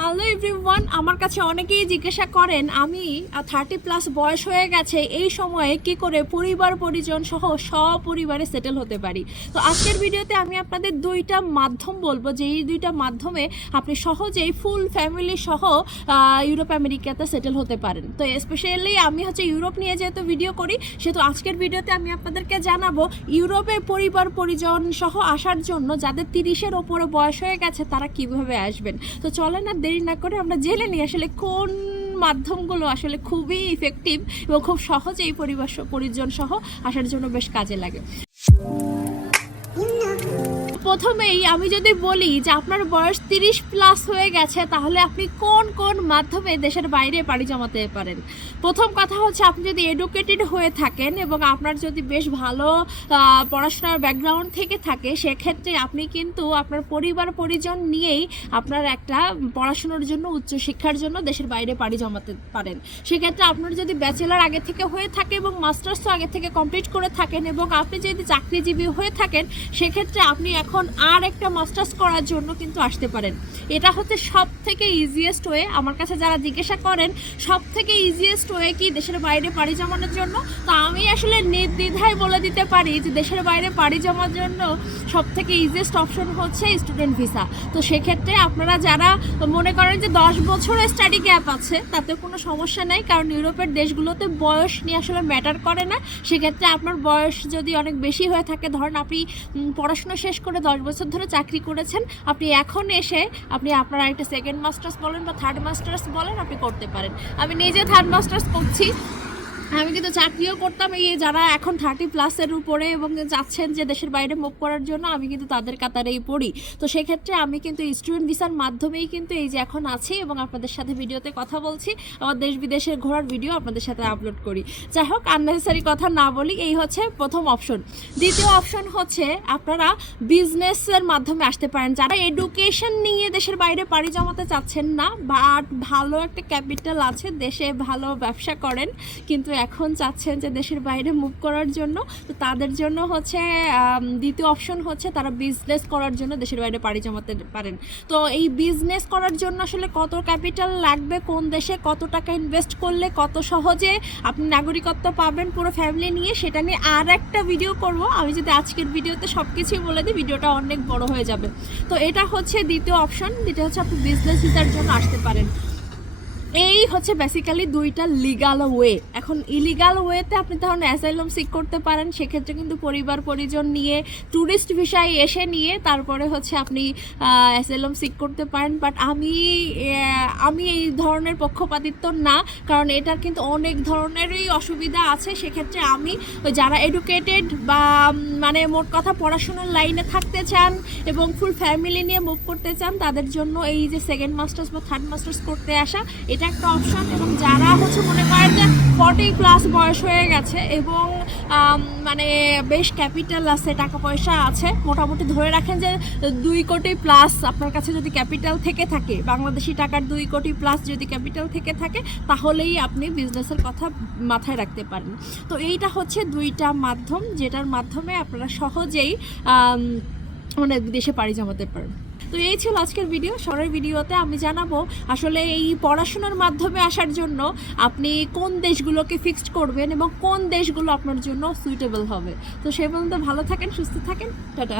Hello everyone আমার কাছে অনেকেই জিজ্ঞাসা করেন, আমি থার্টি প্লাস বয়স হয়ে গেছে, এই সময়ে কি করে পরিবার, পরিজন সহ সপরিবারে সেটেল হতে পারি? তো আজকের ভিডিওতে আমি আপনাদের দুইটা মাধ্যম বলব, যে এই দুইটা মাধ্যমে আপনি সহজেই ফুল ফ্যামিলি সহ ইউরোপ আমেরিকাতে সেটেল হতে পারেন। তো স্পেশালি আমি হচ্ছে ইউরোপ নিয়ে যেহেতু ভিডিও করি, সেহেতু আজকের ভিডিওতে আমি আপনাদেরকে জানাব ইউরোপে পরিবার, পরিজন সহ আসার জন্য যাদের তিরিশের ওপরে বয়স হয়ে গেছে, তারা কীভাবে আসবেন? তো চলেন না দেরি না করে আমরা জেনে নিই আসলে কোন মাধ্যমগুলো আসলে খুবই ইফেক্টিভ এবং খুব সহজেই পরিবার পরিজন সহ আসার জন্য বেশ কাজে লাগে। প্রথমেই আমি যদি বলি যে আপনার বয়স তিরিশ প্লাস হয়ে গেছে, তাহলে আপনি কোন কোন মাধ্যমে দেশের বাইরে পাড়ি জমাতে পারেন? প্রথম কথা হচ্ছে আপনি যদি এডুকেটেড হয়ে থাকেন এবং আপনার যদি বেশ ভালো পড়াশোনার ব্যাকগ্রাউন্ড থেকে থাকে, সেক্ষেত্রে আপনি কিন্তু আপনার পরিবার, পরিজন নিয়েই আপনার একটা পড়াশোনার জন্য উচ্চশিক্ষার জন্য দেশের বাইরে পাড়ি জমাতে পারেন। সেক্ষেত্রে আপনার যদি ব্যাচেলার আগে থেকে হয়ে থাকে এবং মাস্টার্সও আগে থেকে কমপ্লিট করে থাকেন এবং আপনি যদি চাকরিজীবী হয়ে থাকেন, সেক্ষেত্রে আপনি এখন আর একটা মাস্টার্স করার জন্য কিন্তু আসতে পারেন। এটা হচ্ছে সব থেকে ইজিয়েস্ট ওয়ে আমার কাছে যারা জিজ্ঞাসা করেন সব থেকে ইজিয়েস্ট ওয়ে কি দেশের বাইরে পাড়ি জমানোর জন্য? তো আমি আসলে নির্দ্বিধায় বলে দিতে পারি যে দেশের বাইরে পাড়ি জমার জন্য সব থেকে ইজিয়েস্ট অপশন হচ্ছে স্টুডেন্ট ভিসা তো সেক্ষেত্রে আপনারা যারা মনে করেন যে দশ বছরের স্টাডি গ্যাপ আছে, তাতে কোনো সমস্যা নেই, কারণ ইউরোপের দেশগুলোতে বয়স নিয়ে আসলে ম্যাটার করে না। সেক্ষেত্রে আপনার বয়স যদি অনেক বেশি হয়ে থাকে, ধরেন আপনি পড়াশোনা শেষ করে দশ বছর ধরে চাকরি করেছেন, আপনি এখন এসে আপনি আপনার একটা সেকেন্ড মাস্টার্স বলেন বা থার্ড মাস্টার্স বলেন, আপনি করতে পারেন। আমি নিজে থার্ড মাস্টার্স করছি। আমি কিন্তু চাকরিও করতাম, এই যারা এখন থার্টি প্লাসের উপরে এবং যাচ্ছেন যে দেশের বাইরে মুভ করার জন্য, আমি কিন্তু তাদের কাতারেই পড়ি। তো সেক্ষেত্রে আমি কিন্তু স্টুডেন্ট ভিসার মাধ্যমেই কিন্তু এই যে এখন আছি এবং আপনাদের সাথে ভিডিওতে কথা বলছি, আমার দেশ বিদেশের ঘোরার ভিডিও আপনাদের সাথে আপলোড করি। যাই হোক আননেসেসারি কথা না বলি, এই হচ্ছে প্রথম অপশন দ্বিতীয় অপশন হচ্ছে আপনারা বিজনেসের মাধ্যমে আসতে পারেন। যারা এডুকেশন নিয়ে দেশের বাইরে পাড়ি জমাতে চাচ্ছেন না বাট ভালো একটা ক্যাপিটাল আছে, দেশে ভালো ব্যবসা করেন, কিন্তু এখন চাচ্ছেন যে দেশের বাইরে মুভ করার জন্য, তো তাদের জন্য হচ্ছে দ্বিতীয় অপশন হচ্ছে তারা বিজনেস করার জন্য দেশের বাইরে পাড়ি জমাতে পারেন। তো এই বিজনেস করার জন্য আসলে কত ক্যাপিটাল লাগবে, কোন দেশে কত টাকা ইনভেস্ট করলে কত সহজে আপনি নাগরিকত্ব পাবেন পুরো ফ্যামিলি নিয়ে, সেটা নিয়ে আর একটা ভিডিও করব। আমি যদি আজকের ভিডিওতে সব কিছুই বলে দিই ভিডিওটা অনেক বড় হয়ে যাবে। তো এটা হচ্ছে দ্বিতীয় অপশন যেটা হচ্ছে আপনি বিজনেস ভিসার জন্য আসতে পারেন। এই হচ্ছে বেসিক্যালি দুইটা লিগাল ওয়ে এখন ইলিগাল ওয়েতে আপনি তখন অ্যাসাইলাম সিক করতে পারেন, সেক্ষেত্রে কিন্তু পরিবার, পরিজন নিয়ে ট্যুরিস্ট ভিসায় এসে নিয়ে তারপরে হচ্ছে আপনি অ্যাসাইলাম সিক করতে পারেন। বাট আমি আমি এই ধরনের পক্ষপাতিত্ব না, কারণ এটার কিন্তু অনেক ধরনেরই অসুবিধা আছে। সেক্ষেত্রে আমি যারা এডুকেটেড বা মানে মোট কথা পড়াশোনার লাইনে থাকতে চান এবং ফুল ফ্যামিলি নিয়ে মুভ করতে চান, তাদের জন্য এই যে সেকেন্ড মাস্টার্স বা থার্ড মাস্টার্স করতে আসা, এটা একটা অপশন এবং যারা হচ্ছে মনে করেন যে ফর্টি প্লাস বয়স হয়ে গেছে এবং মানে বেশ ক্যাপিটাল আছে, টাকা পয়সা আছে। মোটামুটি ধরে রাখেন যে দুই কোটি প্লাস আপনার কাছে যদি ক্যাপিটাল থেকে থাকে, বাংলাদেশি টাকার দুই কোটি প্লাস যদি ক্যাপিটাল থেকে থাকে, তাহলেই আপনি বিজনেসের কথা মাথায় রাখতে পারেন। তো এইটা হচ্ছে দুইটা মাধ্যম, যেটার মাধ্যমে আপনারা সহজেই মানে দেশে পাড়ি জমাতে পারেন। তো এই ছিল আজকের ভিডিও সরের ভিডিওতে আমি জানাব আসলে এই পড়াশোনার মাধ্যমে আসার জন্য আপনি কোন দেশগুলোকে ফিক্সড করবেন এবং কোন দেশগুলো আপনার জন্য সুইটেবল হবে। তো সে পর্যন্ত ভালো থাকেন, সুস্থ থাকেন। টাটা।